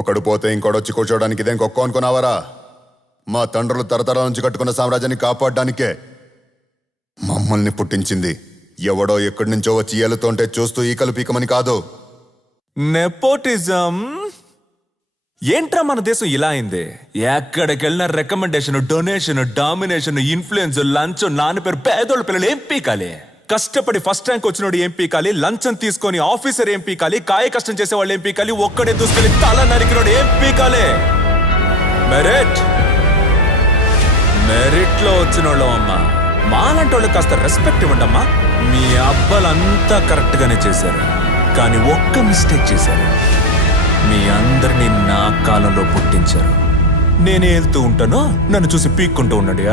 ఒకడు పోతే ఇంకోడొచ్చి కూర్చోడానికి ఇదేం గొప్ప అనుకున్నావరా? మా తండ్రులు తరతరాల నుంచి కట్టుకున్న సామ్రాజ్యాన్ని కాపాడడానికే మమ్మల్ని పుట్టించింది. ఎవడో ఎక్కడి నుంచో వచ్చి ఏలుతోంటే చూస్తూ ఈకలు పీకమని కాదు. నెపోటిజం ఏంట్రా మన దేశం ఇలా అయింది? ఎక్కడికెళ్ళిన రికమెండేషన్, డొనేషన్, డామినేషన్, ఇన్ఫ్లుయెన్స్, లంచ్, నాన్న పేరు పేదోళ్ళ పిల్లలు ఏం పీకాలి? కష్టపడి ఫస్ట్ ర్యాంక్ వచ్చినోడు ఏం పీకాలి? లంచం తీసుకొని ఆఫీసర్ ఏం పీకాలి? కాయ కష్టం చేసే వాళ్ళు ఏం పీకాలి? ఒక్కడే దూసుకెళ్ళి తల నరికినోడు ఏం పీకాలి? మెరిట్ లో వచ్చిన వాళ్ళం అమ్మా. మాలాంటి వాళ్ళకి కాస్త రెస్పెక్ట్ ఇవ్వండమ్మా. మీ అబ్బాలంతా కరెక్ట్ గానే చేశారు, కానీ ఒక్క మిస్టేక్ చేశారు. మీ అందరినీ నా కాలంలో పుట్టించారు. నేనే వెళ్తూ ఉంటాను, నన్ను చూసి పీక్కుంటూ ఉన్నాడు.